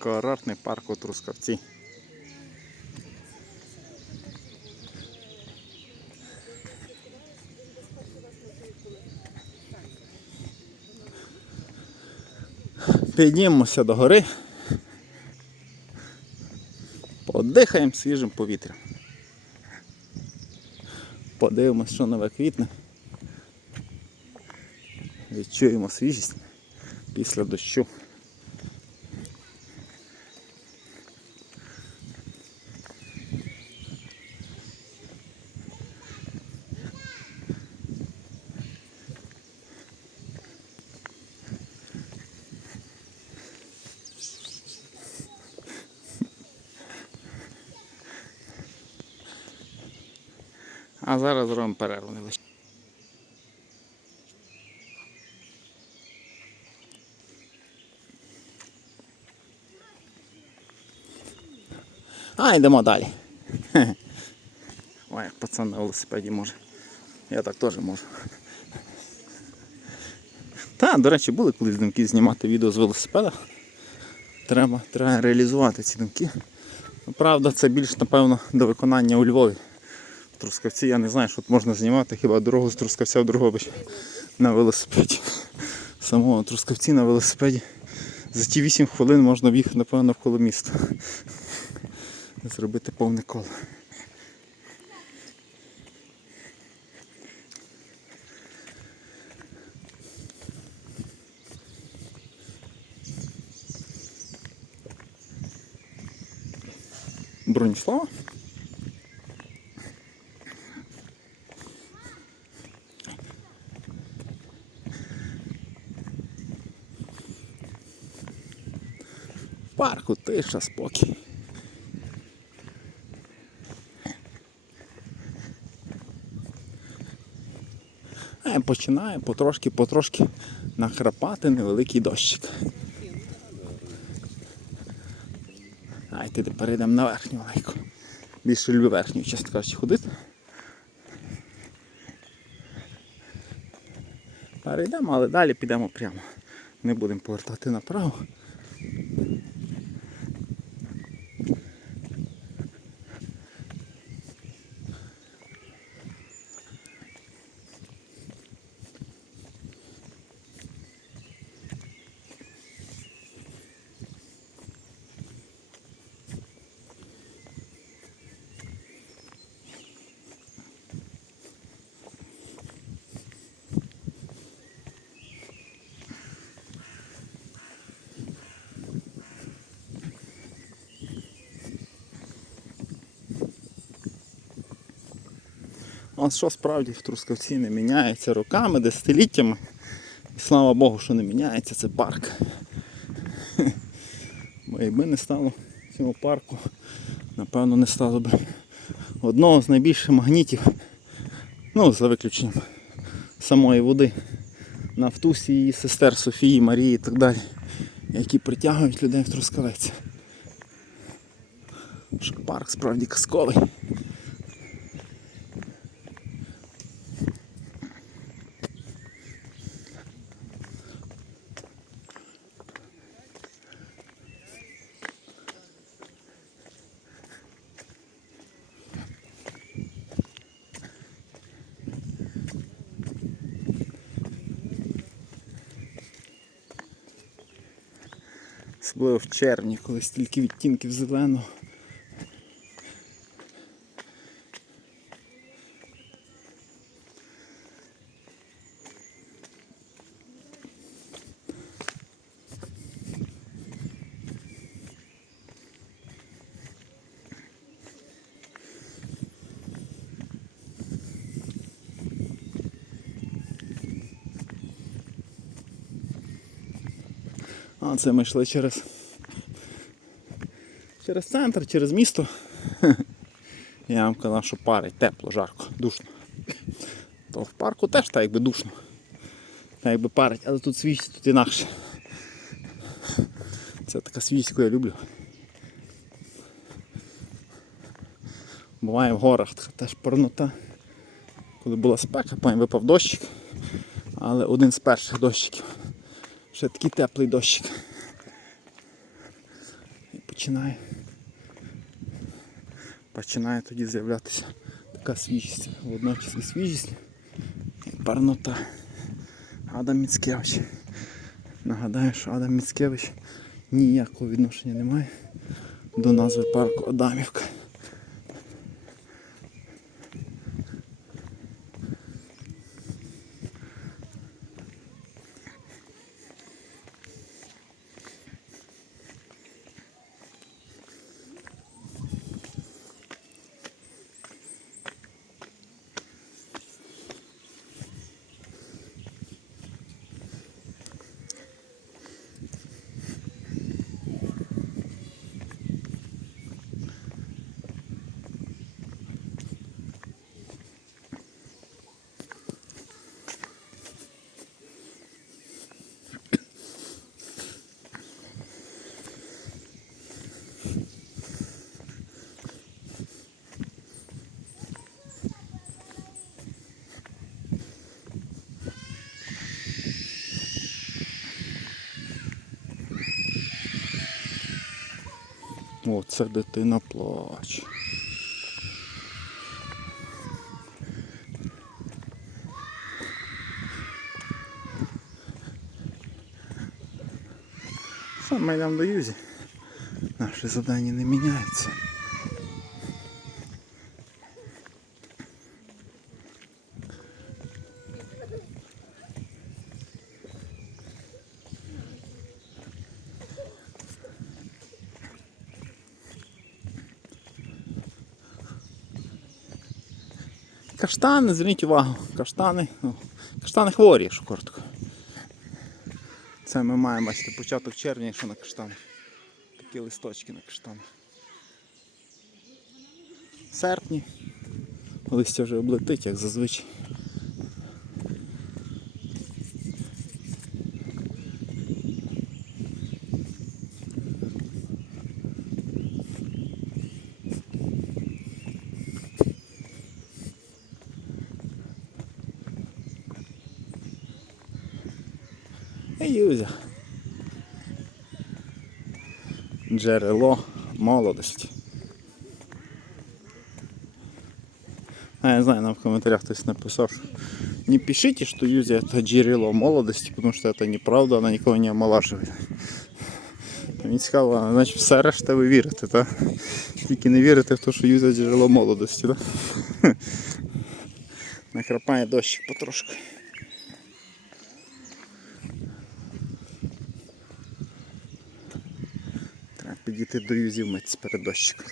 Курортний парк у Трускавці. Піднімемося до гори. Подихаємо свіжим повітрям. Подивимось, що нове квітне. Відчуємо свіжість після дощу. А зараз зробимо перерву невеличку. А, йдемо далі. Ой, як пацан на велосипеді може. Я так теж можу. Та, до речі, були колись думки знімати відео з велосипеда. Треба, треба реалізувати ці думки. Правда, це більш, напевно, до виконання у Львові. Трускавці я не знаю, що тут можна знімати, хіба дорогу з Трускавця в Дрогобич на велосипеді. Самого Трускавці на велосипеді. За ті 8 хвилин можна в'їхати, напевно, навколо міста. Зробити повне коло. Бронислава? Парку тиша, спокій. Починає потрошки-потрошки нахрапати невеликий дощик. А йти тепер йдемо на верхню лайку. Більше люблю верхню, чесно кажучи, ходити. Перейдемо, але далі підемо прямо. Не будемо повертати направо. А що справді в Трускавці не міняється роками, десятиліттями. І слава Богу, що не міняється, це парк. Бо якби не стало цього парку, напевно, не стало б одного з найбільших магнітів, ну, за виключенням самої води, Нафтусі, її сестер Софії, Марії і так далі, які притягують людей в Трускавець. Парк справді казковий. Особливо в червні, коли стільки відтінків зеленого. А це ми йшли через через центр, через місто. Я вам казав, що парить, тепло, жарко, душно. То в парку теж так якби душно. Так якби парить, але тут свіжість, тут інакше. Це така свіжість, яку я люблю. Буває в горах така теж порнота. Коли була спека, потім випав дощик. Але один з перших дощиків. Ще такий теплий дощик. починає. Починає тоді з'являтися така свіжість. Водночас і свіжість, і парнота. Адам Міцкевич. Нагадаю, що Адам Міцкевич ніякого відношення не має до назви парку Адамівка. О, це дитина плаче. Саме йдемо до Юзі. Наші завдання не міняються. Каштани, зверніть увагу, каштани. ну, Каштани хворі, якщо коротко. Це ми маємо, бачите, початок червня, якщо на каштанах. Такі листочки на каштанах. Серпні листя вже облетить, як зазвичай. Ей, Юзя. Джерело молодості. А я знаю, нам в комментариях хтось написав, що не пишите, что Юзя это джерело молодости, потому что это неправда, она никого не омолаживает. Мені цікаво, значить все решта ви вірите, так? Тільки не вірите в те, що Юзя джерело молодості, так? Накрапає дощик потрошки. До юзів митись перед дощиком.